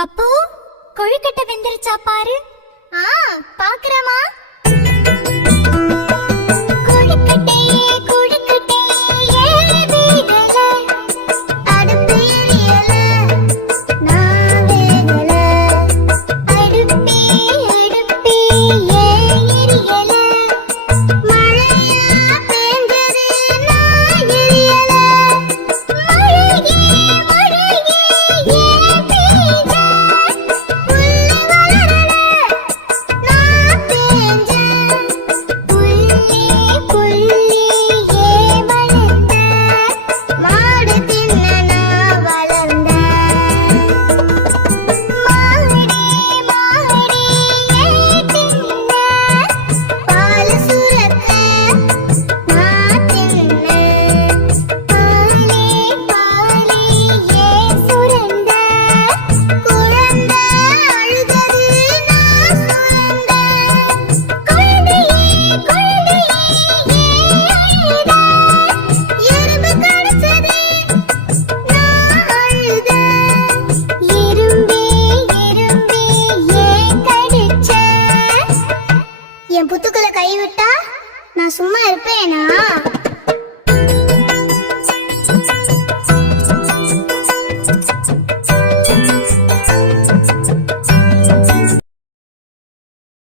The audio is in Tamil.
பப்பு கொழுக்கட்டை வெந்துருச்சா பாரு என் புத்துக்களை கைவிட்டா நான் சும்மா இருப்பேனா?